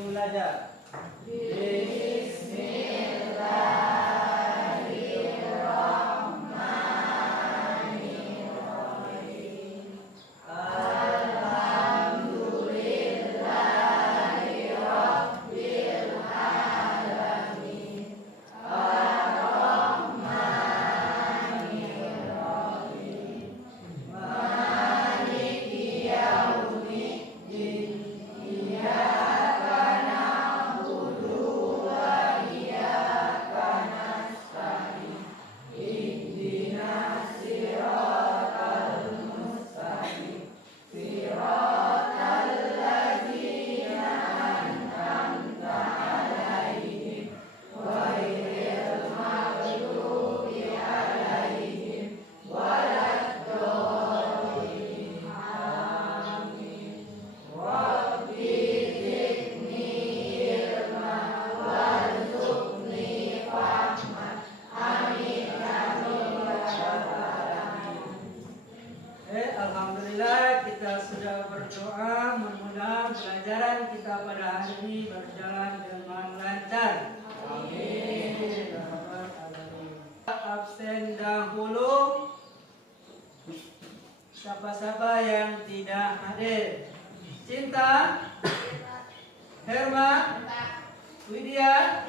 Yuk belajar. Alhamdulillah kita sudah berdoa, mudah-mudahan pelajaran kita pada hari ini berjalan dengan lancar. Amin. Absen dahulu. Siapa-siapa yang tidak hadir? Cinta, Herma, Widya,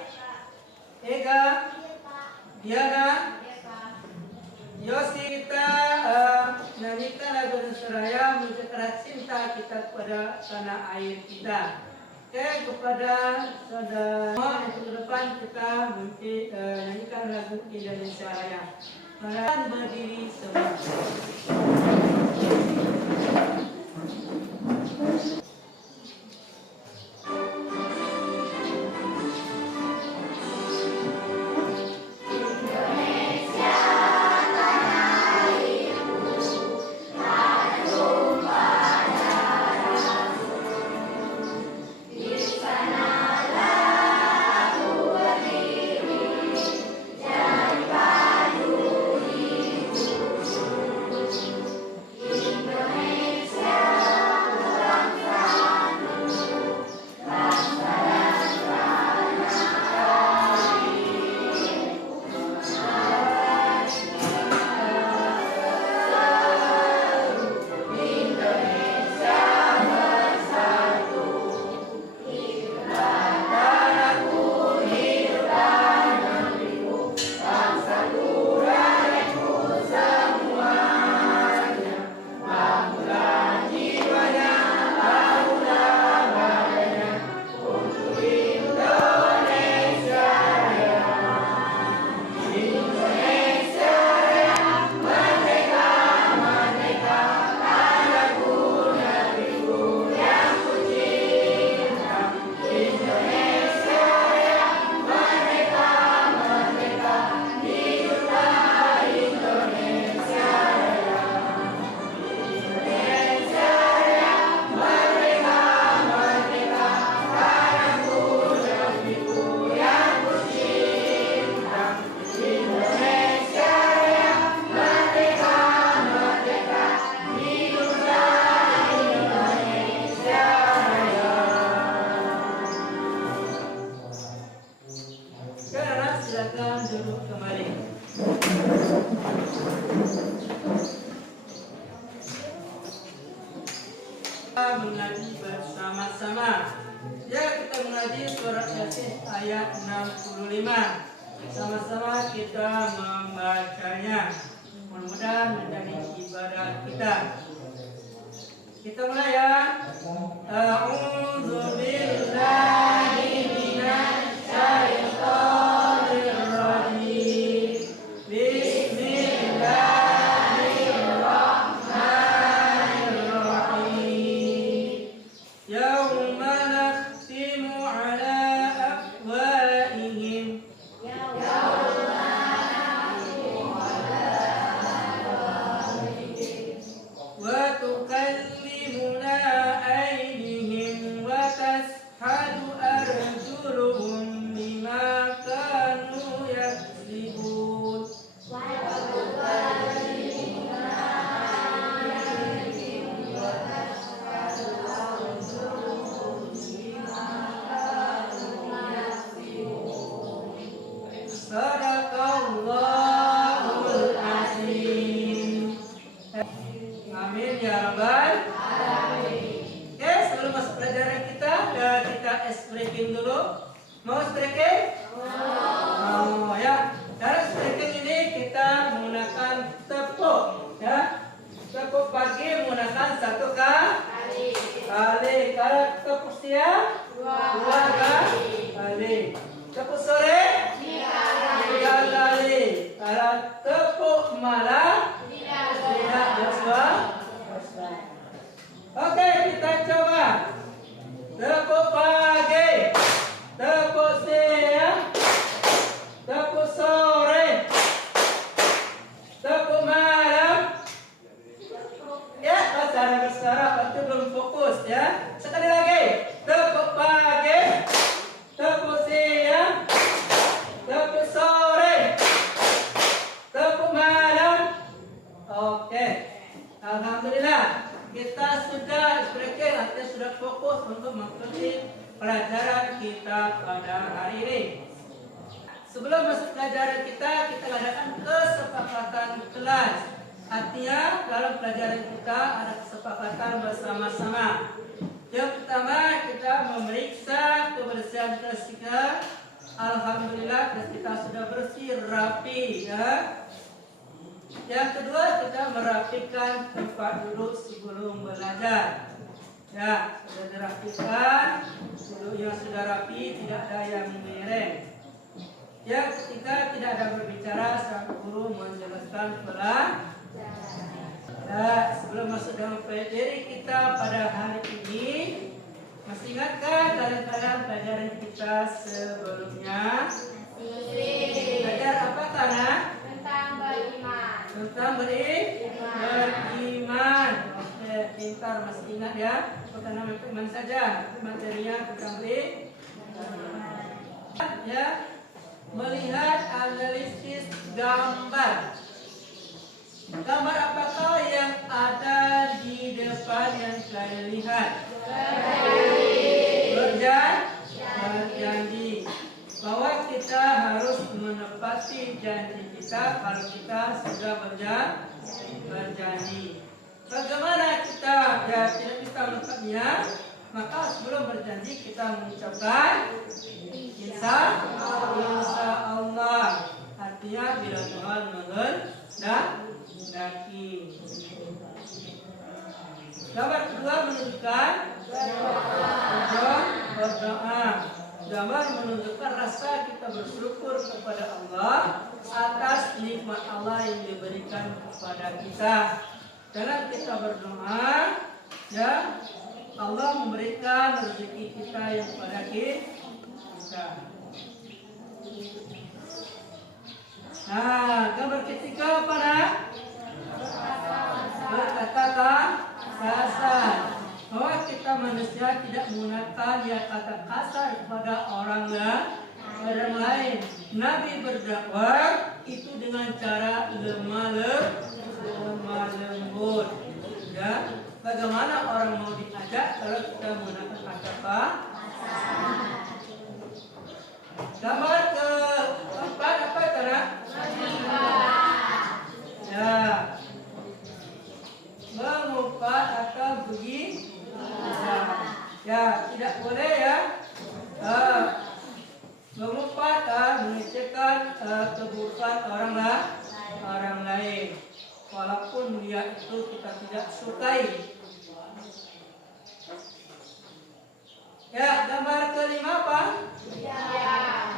Ega, Diana, Yosi. Kita nyanyikan lagu Nusraya mengucapkan cinta kita kepada tanah air kita. Oke, kepada saudara untuk ke depan kita nyanyikan lagu Indonesia Raya. Mari berdiri semua. Silakan duduk kembali. Kita mengaji bersama-sama. Ya, kita mengaji surat Yasin ayat 65. Sama-sama kita membacanya. Mudah-mudahan menjadi ibadah kita. Kita mulai ya. A'udzu billahi minasy syaithanir rajim. Bismillahirrahmanirrahim. Yauma nakhtimu ala afwahihim. Wa tukallimuna aydihim. Amin ya rabbal alamin. Oke, sebelum masuk pelajaran kita ice breaking dulu. Mau ice breaking? Mau ya. Cara ice breaking ini kita menggunakan tepuk ya. Tepuk pagi menggunakan 1 kali. Kalau tepuk siang 2 kali. Tepuk sore 3 kali. Kalau tepuk malam tidak bersuara. Oke, kita coba. Tepuk pagi, tepuk siang, tepuk sore, tepuk malam. Ya, cara bersuara pasti belum fokus ya. Sekali lagi. Tepuk pagi, tepuk siang, tepuk sore, tepuk malam. Oke. Alhamdulillah. Kita sudah speaking, artinya sudah fokus untuk mengikuti pelajaran kita pada hari ini. Sebelum masuk pelajaran kita adakan kesepakatan kelas. Artinya dalam pelajaran kita ada kesepakatan bersama-sama. Yang pertama kita memeriksa kebersihan kelas kita. Alhamdulillah kelas kita sudah bersih, rapi ya. Yang kedua kita merapikan tempat duduk sebelum belajar. Ya, sudah dirapikan, duduknya sudah rapi, tidak ada yang miring. Yang ketiga tidak ada berbicara saat guru menjelaskan pelajaran. Ya, sebelum masuk dalam materi kita pada hari ini, masih ingatkah kalian pelajaran kita sebelumnya? Belajar apa tanah? Tentang beriman. Oke, pintar, masih ingat ya. Bukan nama iman saja, materinya tentang beriman. Ya, melihat analisis gambar. Gambar apakah yang ada di depan yang kalian lihat? Berjanji bahwa kita harus menepati janji kita kalau kita sudah berjanji. Bagaimana kita tidak bisa menepatinya? Maka sebelum berjanji kita mengucapkan insya Allah. Artinya bila Tuhan menghendaki. Gambar kedua menunjukkan berdoa. Gambar menunjukkan rasa kita bersyukur kepada Allah atas nikmat Allah yang diberikan kepada kita. Dalam kita berdoa, ya Allah memberikan rezeki kita yang pada kita. Nah, gambar ketiga apa nak? Berkatakan kasar. Bahwa kita manusia tidak menggunakan kata kasar kepada orang lain. Nabi berdakwah itu dengan cara lemah lembut. Ya, bagaimana orang mau diajak kalau kita menggunakan kata kasar? Gambar keempat apa cara? Ya, mengumpat atau begini. Ya, tidak boleh ya mengumpat mengecekkan keburukan orang lain, walaupun dia itu kita tidak sukai. Ya, gambar kelima apa?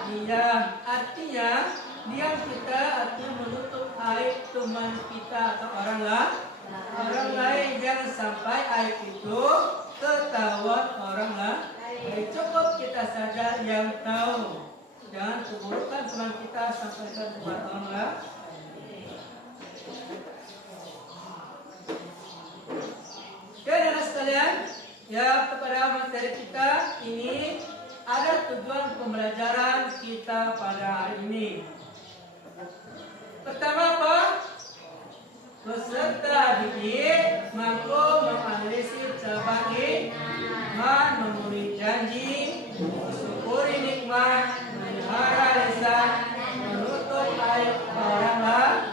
Diam. Artinya diam kita artinya menutup aib teman kita atau orang lain. Jangan sampai aib itu ketahuan orang lain. Cukup kita saja yang tahu. Jangan keburukan teman kita sampaikan kepada orang lain. Oke, anak sekalian, ya kepada materi kita ini ada tujuan pembelajaran kita pada hari ini. Pertama apa? Peserta didik mampu menganalisis cabang iman, memenuhi janji, mensyukuri nikmat, melihara lisan, menutup aib orang lain.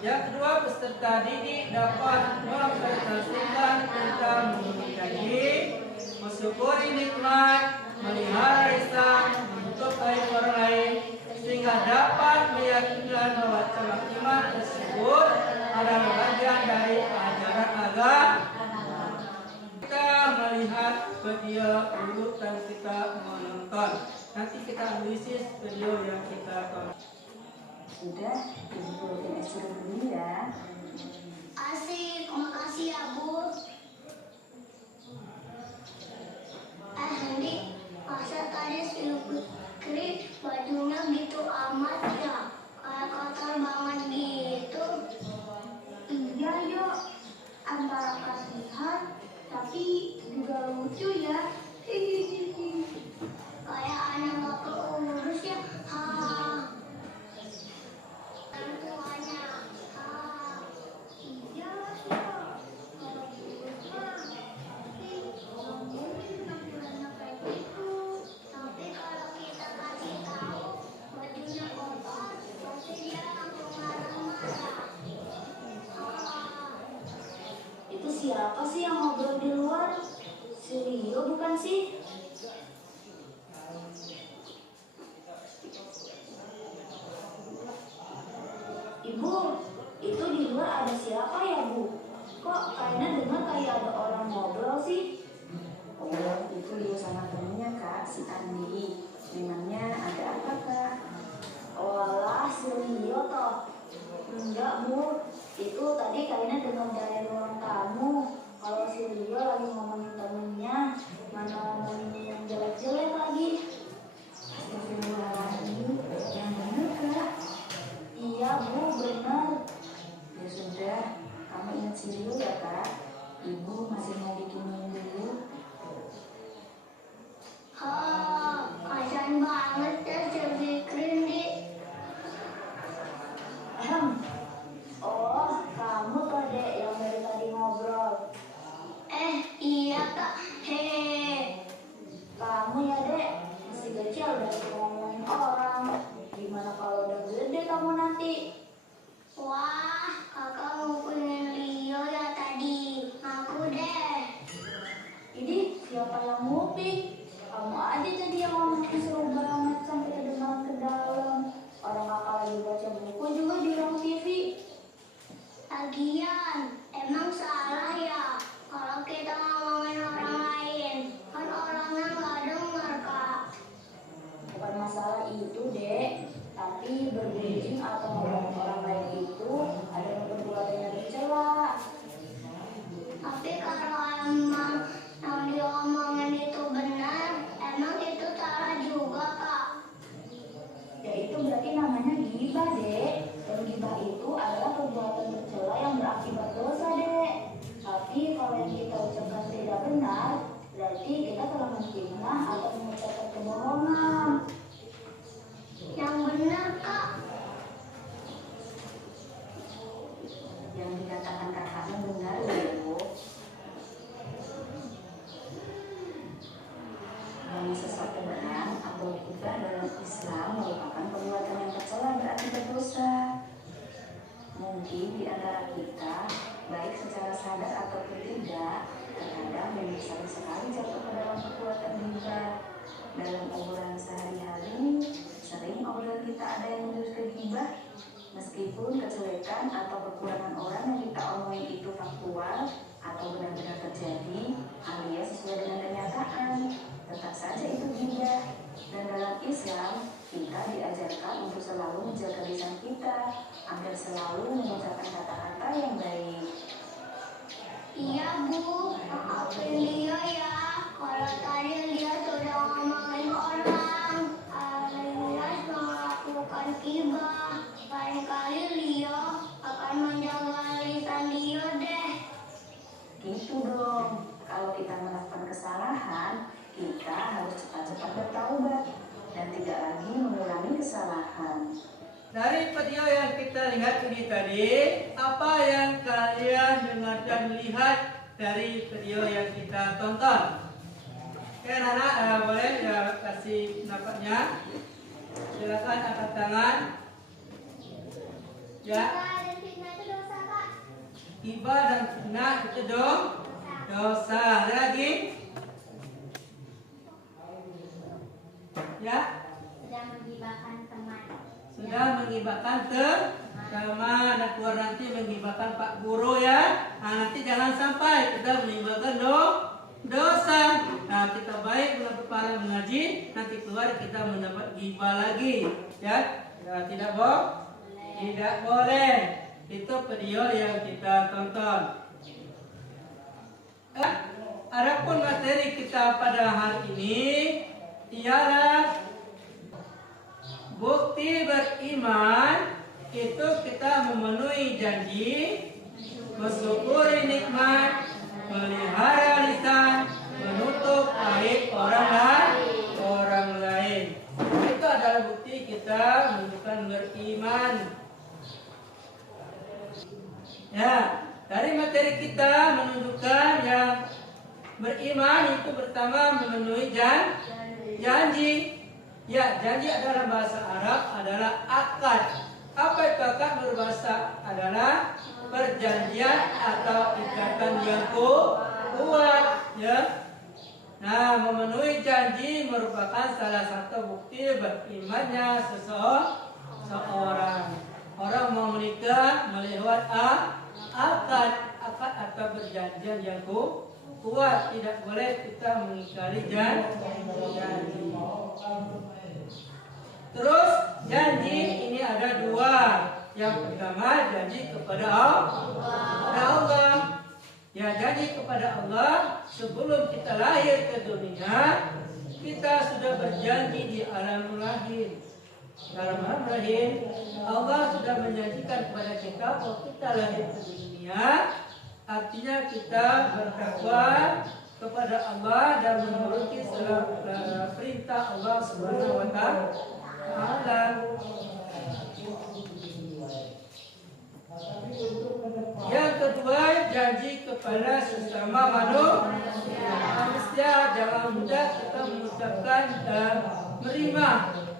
Yang kedua, peserta peserta didik dapat mempresentasikan tentang menyanyi, mensyukuri nikmat, melihara lisan, untuk baik orang lain, sehingga dapat meyakinkan bahwa cabang iman tersebut adalah bagian dari ajaran agama. Kita melihat video dulu dan kita menonton. Nanti kita analisis video yang kita tonton. Sudah, Ibu Pulvin suruh dulu ya. Asik, makasih ya Bu. Hendy, masa tadi si Fikri bajunya gitu amat ya? Kayak kotor banget gitu. Iya yuk, antara kasihan tapi juga lucu ya. Kayak anak gak keurus ya. Orang tuanya. Iya ya. Kalau diurus mah tapi nggak mungkin tampilannya kayak gitu. Tapi kalau kita kasih tahu bajunya kotor, pasti dia langsung marah-marah. Itu siapa sih yang ngobrol di luar? Si Rio bukan sih? Ibu, itu di luar ada siapa ya Bu? Kok kayaknya dengar kayak ada orang ngobrol sih? Oh, itu Rio sama temennya Kak, si Andi. Memangnya ada apa Kak? Olah, si Rio toh. Enggak Bu, itu tadi kayaknya dengar dari ruang tamu. Kalau si Rio lagi ngomongin temennya, mana ngomongin yang jelek-jelek lagi. Astagfirullahaladzim, yang bener Kak? Iya Bu, benar. Ya sudah, kamu ingat si Rio ya Kak? Ibu masih mau bikin minum dulu. Kasihan banget ya si Fikri nih. Oh, kamu tuh Dek yang dari tadi ngobrol. Iya Kak. Kamu ya Dek, masih kecil udah ngomongin orang. Gimana kalau udah gede kamu nanti? Wah, kakak ngumpulin Rio ya tadi. Aku deh. Ini siapa yang nguping? Kamu aja tadi yang ngomongin seru banget sampai kedengaran ke dalam. Orang kakak lagi baca buku juga di ruang TV. Lagian, emang salah ya kalau kita ngomongin orang lain. Kan orangnya nggak denger Kak. Bukan masalah itu Dek, tapi bergunjing atau ngomongin orang lain itu adalah perbuatan yang tercela. Tapi kalau emang yang diomongin itu benar, emang itu salah juga Kak. Ya itu berarti namanya gibah Dek. Dan gibah itu adalah perbuatan tercela yang berakibat dosa Dek. Tapi kalau yang kita ucapkan tidak benar, berarti kita telah menfitnah atau mengucapkan kebohongan. Yang benar Kak. Yang dikatakan kakaknya benar ya Bu. Namun sesuatu orang atau gibah dalam Islam merupakan perbuatan yang tercela berakibat dosa. Mungkin di antara kita, baik secara sadar ataupun tidak, terkadang dan sering sekali jatuh ke dalam perbuatan gibah. Dalam obrolan sehari-hari, sering obrolan kita ada yang menuju ke gibah. Meskipun kejelekan atau kekurangan orang yang kita omongin itu faktual atau benar-benar terjadi alias sesuai dengan kenyataan, tetap saja itu gibah. Dan dalam Islam, kita diajarkan untuk selalu menjaga lisan kita agar selalu mengucapkan kata-kata yang baik. Iya Bu, maafin dia ya. Kalau tadi dia sudah ngomongin orang, alias melakukan gibah. Lain kali Leo akan menjaga lisan dia deh. Gitu dong, kalau kita melakukan kesalahan, kita harus cepat-cepat bertaubat dan tidak lagi mengulangi kesalahan. Dari video yang kita lihat ini tadi, apa yang kalian dengar dan lihat dari video yang kita tonton? Oke, anak-anak boleh ya kasih pendapatnya. Silakan angkat tangan. Ya. Dan fitnah itu dosa Kak. Iba dan fitnah itu dosa. Ada lagi? Ya? Sudah menggibahkan teman. Sudah menggibahkan teman. Dan keluar nanti menggibahkan Pak Guru ya. Nah, nanti jangan sampai kita menggibahkan dosa. Nah, kita baik bulan berpahala mengaji, nanti keluar kita mendapat gibah lagi. Ya, ya tidak boleh. Itu video yang kita tonton. Adapun materi kita pada hari ini ialah bukti beriman itu kita memenuhi janji, mensyukuri nikmat, melihara lisan, menutup aib orang lain. Itu adalah bukti kita menunjukkan beriman. Ya, dari materi kita menunjukkan yang beriman itu pertama memenuhi janji. Ya, janji adalah bahasa Arab adalah akad. Apa itu akad berbahasa adalah perjanjian atau ikatan yang kuat, ya. Nah, memenuhi janji merupakan salah satu bukti berimannya seseorang. Orang mau menikah melihat akad atau perjanjian yang kuat. Tidak boleh kita mengingkari janji. Terus janji ini ada dua. Yang pertama janji kepada Allah. Ya, janji kepada Allah sebelum kita lahir ke dunia, kita sudah berjanji di alam lahir. Dalam alam lahir, Allah sudah menjanjikan kepada kita kalau kita lahir ke dunia, artinya kita bertakwa kepada Allah dan menuruti segala perintah Allah Subhanahu wa Ta'ala. Yang kedua, janji kepada sesama manusia. Jangan mudah kita mengucapkan dan menerima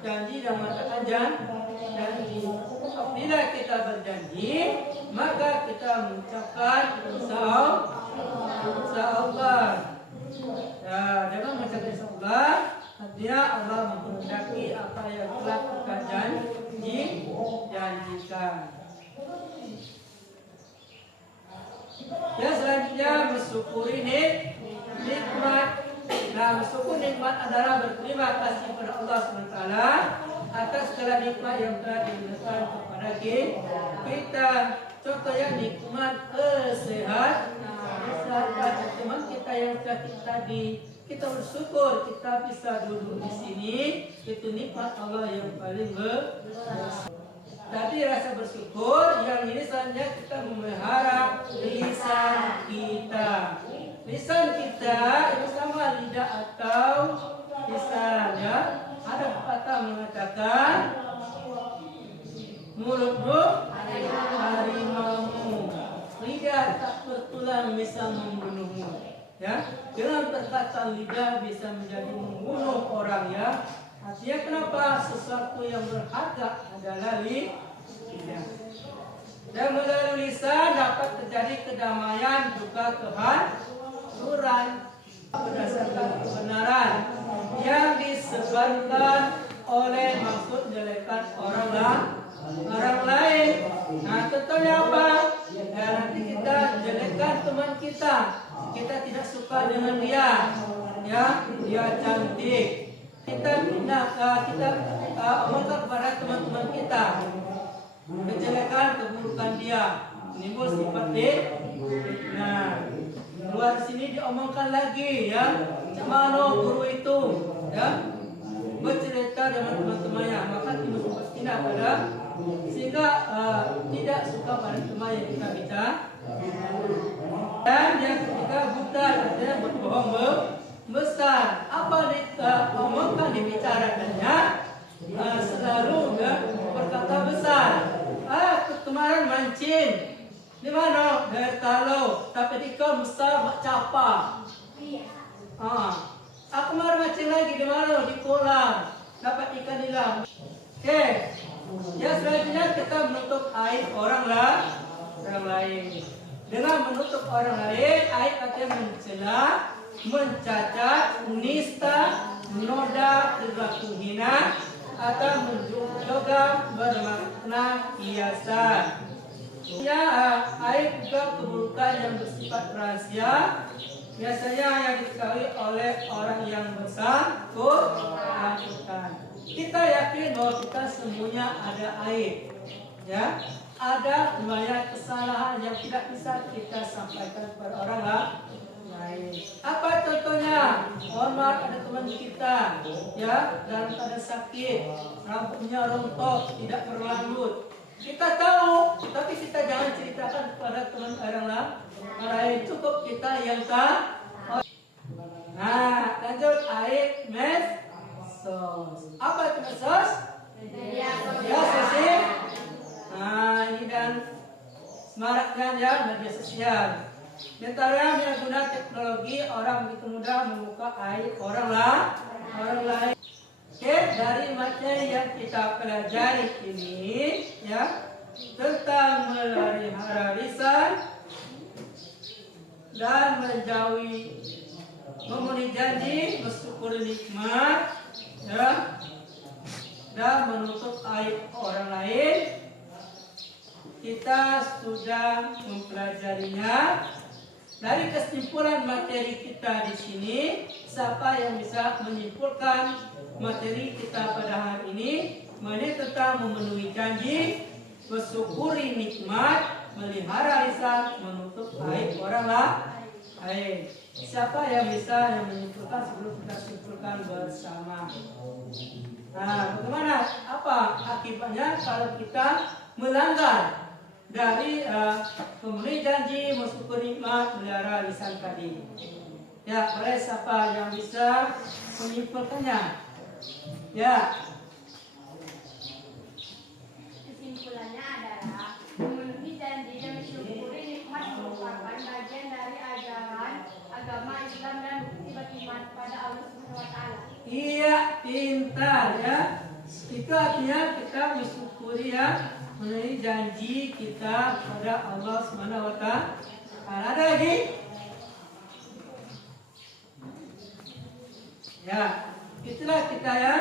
janji dan mengatakan janji. Apabila kita berjanji, maka kita mengucapkan insya Allah. Ya, jangan mengucapkan insya Allah. Artinya Allah menghendaki apa yang telah kita janjikan. Ya, selanjutnya mensyukuri nikmat. Nah, mensyukur nikmat adalah berterima kasih kepada Allah SWT atas segala nikmat yang telah diberikan kepada kita. Contohnya nikmat kesehatan. Teman kita yang sakit tadi, kita bersyukur kita bisa duduk di sini. Itu nikmat Allah yang paling besar. Tadi rasa bersyukur, yang ini selanjutnya kita memelihara lisan kita. Lisan kita itu sama lidah atau lisan, ya. Ada pepatah mengatakan mulutmu harimaumu, lidah tak bertulang bisa membunuhmu. Ya, dengan perkataan lidah bisa menjadi membunuh orang, ya. Artinya kenapa? Sesuatu yang berharga adalah lidah. Dan melalui lisan dapat terjadi kedamaian juga kehancuran berdasarkan kebenaran yang disebarkan oleh maksud menjelekan orang lain. Nah, contohnya apa? Ya, nanti kita jelekkan teman kita. Kita tidak suka dengan dia. Ya, dia cantik. Kita omongkan kepada teman-teman kita kejelekan, keburukan dia, menimbul sifat nah, keluar sini diomongkan lagi, ya. Mana guru itu, ya, bercerita dengan teman-temannya, maka timbul sifat tidak pada, sehingga tidak suka pada teman yang kita bicara. Dan yang ketiga buta, artinya berbohong besar. Apa omongkan dibicarakannya selalu berkata besar. Kemarin mancing di mana? Dari Talo, tapi di kau besar capa. Kemarin mancing lagi di mana? Di kolam, dapat ikan nilam. Oke. Ya, selanjutnya kita menutup aib orang lain. dengan menutup orang lain, aib artinya mencela, mencacat, menista, menoda, berlaku hina, atau juga bermakna hiasan. Ya, aib juga keburukan yang bersifat rahasia, biasanya yang diketahui oleh orang yang bersangkutan. Kita yakin bahwa kita semuanya ada aib, ya, ada banyak kesalahan yang tidak bisa kita sampaikan kepada orang lain. Apa contohnya? Hormat ada teman kita, ya, dalam keadaan sakit, rambutnya rontok, tidak berlanjut. Kita tahu, tapi kita jangan ceritakan kepada teman orang lain. Cukup kita yang tahu. Nah, lanjut aib medsos. Apa itu medsos? Media sosial. Nah, ini dan semarakkan ya media sosial. Antara yang guna teknologi, orang begitu mudah membuka aib orang lain. Oke, dari materi yang kita pelajari ini, ya, tentang melihara lisan dan menjauhi memenuhi janji, bersyukur nikmat, ya, dan menutup aib orang lain. Kita sudah mempelajarinya. Dari kesimpulan materi kita di sini, siapa yang bisa menyimpulkan materi kita pada hari ini? Mengenai tentang memenuhi janji, bersyukuri nikmat, melihara lisan, menutup aib orang lain. Siapa yang bisa menyimpulkan sebelum kita simpulkan bersama? Nah, bagaimana? Apa akibatnya kalau kita melanggar dari memenuhi janji, bersyukur nikmat, melihara lisan tadi? Ya, oleh siapa yang bisa menyimpulkannya? Ya. Kesimpulannya adalah memenuhi janji dan mensyukuri nikmat merupakan bagian dari ajaran agama Islam dan bukti beriman kepada Allah Subhanahu wa taala. Iya, Pintar ya. Itu artinya kita mensyukuri ya, memenuhi janji kita kepada Allah Subhanahu wa taala. Ada lagi? Ya, itulah kita ya.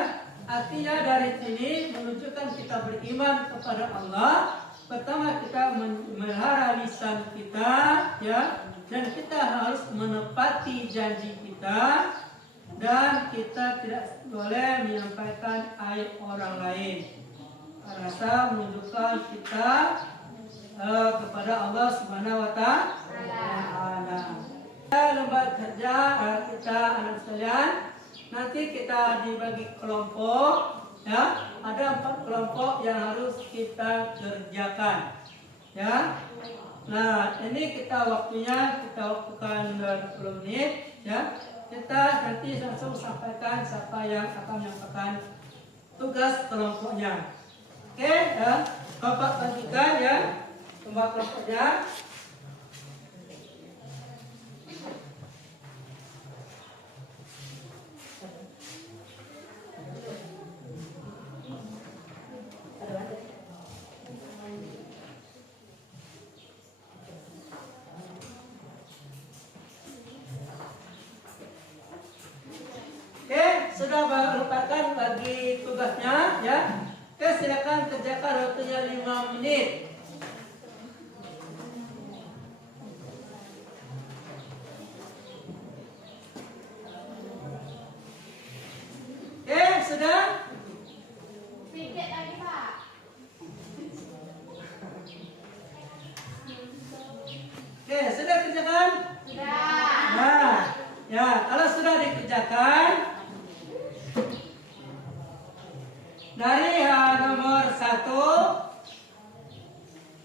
Artinya dari sini menunjukkan kita beriman kepada Allah. Pertama kita melihara lisan kita, ya, dan kita harus menepati janji kita, dan kita tidak boleh menyampaikan aib orang lain. Rasa menunjukkan kita kepada Allah Subhanahu wa taala. Lembaga kerja kita anak sekalian, nanti kita dibagi kelompok, ya, ada 4 kelompok yang harus kita kerjakan, ya. Nah, ini kita waktunya kita waktukan 20 menit, ya. Kita nanti langsung sampaikan siapa yang akan menyampaikan tugas kelompoknya. Oke, ya. Bapak bagikan ya kelompok kelompoknya. Sudah melupakan bagi tugasnya, ya. Oke, silakan kerjakan, waktunya 5 menit. Oke, sudah? Sedikit lagi, Pak. Oke, sudah kerjakan? Sudah. Nah, ya, kalau sudah dikerjakan, dari nomor 1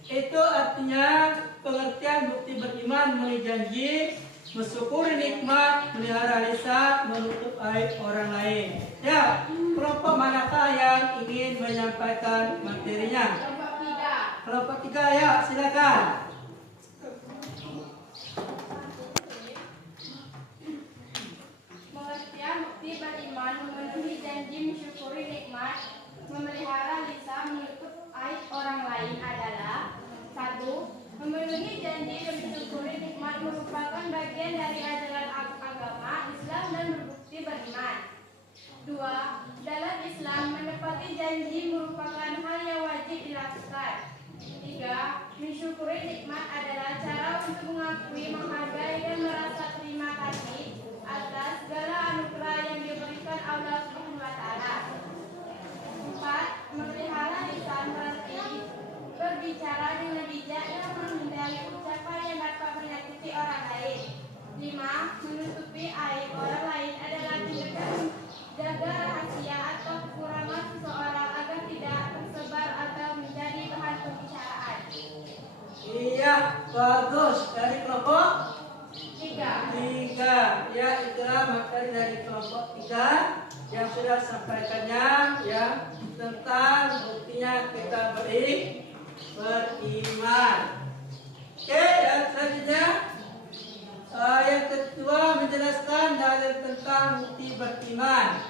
itu artinya pengertian bukti beriman, memenuhi janji, bersyukuri nikmat, melihara lisan, menutup aib orang lain. Ya, kelompok manakah yang ingin menyampaikan materinya? Kelompok 3. Kelompok 3 ya, silakan. Pengertian bukti beriman, memenuhi janji, mensyukuri nikmat, memelihara lisan, menutup aib orang lain adalah 1. Memenuhi janji dan Dua, dalam Islam menepati janji merupakan hal yang wajib dilakukan. Tiga, mensyukuri nikmat adalah cara untuk mengakui, menghargai, dan merasa terima kasih atas segala anugerah yang diberikan Allah Subhanahu wa Ta'ala. Empat, memelihara lisan berarti berbicara dengan bijak dan menghindari ucapan yang dapat menyakiti orang lain. Lima, menutupi aib orang lain adalah tindakan jaga rahasia atau kekurangan seseorang agar tidak tersebar atau menjadi bahan pembicaraan. Iya, bagus. Dari kelompok Tiga, ya, itulah materi dari kelompok 3 yang sudah sampaikannya ya tentang buktinya kita beriman. Oke, dan selanjutnya yang kedua menjelaskan dalil tentang bukti beriman.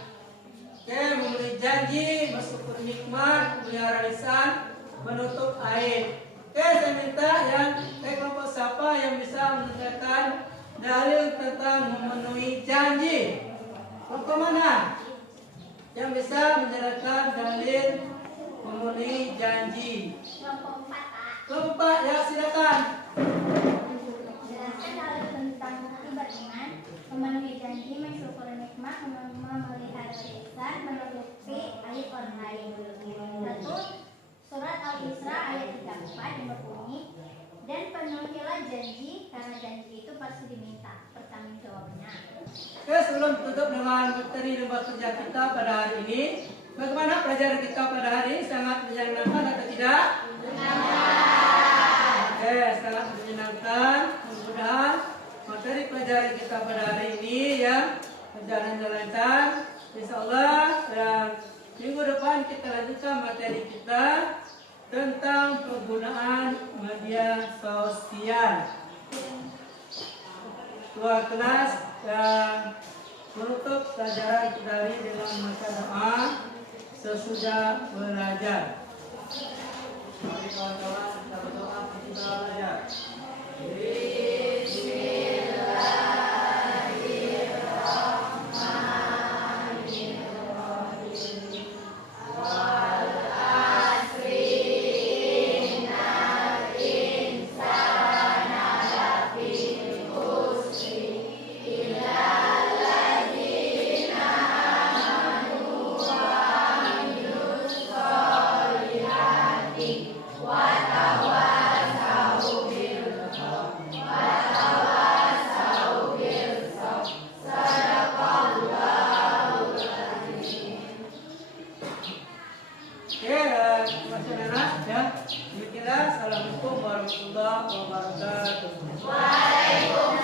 Oke, memenuhi janji, bersyukur nikmat, memelihara lisan, menutup aib. Oke, saya minta yang kelompok siapa yang bisa menunjukkan dalil tentang memenuhi janji. Kelompok mana yang bisa menjelaskan dalil memenuhi janji? Kelompok 4, Pak. Kelompok ya, silakan. Jelaskan dalil tentang bukti beriman, memenuhi janji, mensyukuri nikmat, memelihara lisan, menutupi aib orang lain. 1. Surat Al-Isra ayat 34 yang berbunyi, dan penuhilah janji, karena janji itu pasti diminta pertanggungjawabnya. Oke, sebelum tutup dengan materi lembar kerja kita pada hari ini, bagaimana pelajaran kita pada hari ini? Sangat menyenangkan atau tidak? Oke, sangat menyenangkan. Mudah-mudahan materi pelajaran kita pada hari ini ya berjalan lancar. Insyaallah dan minggu depan kita lanjutkan materi kita tentang penggunaan media sosial. Ketua kelas dan menutup pelajaran kita hari dengan membaca doa sesudah belajar. Mari kawan-kawan kita berdoa ketika belajar. Assalamualaikum warahmatullahi wabarakatuh.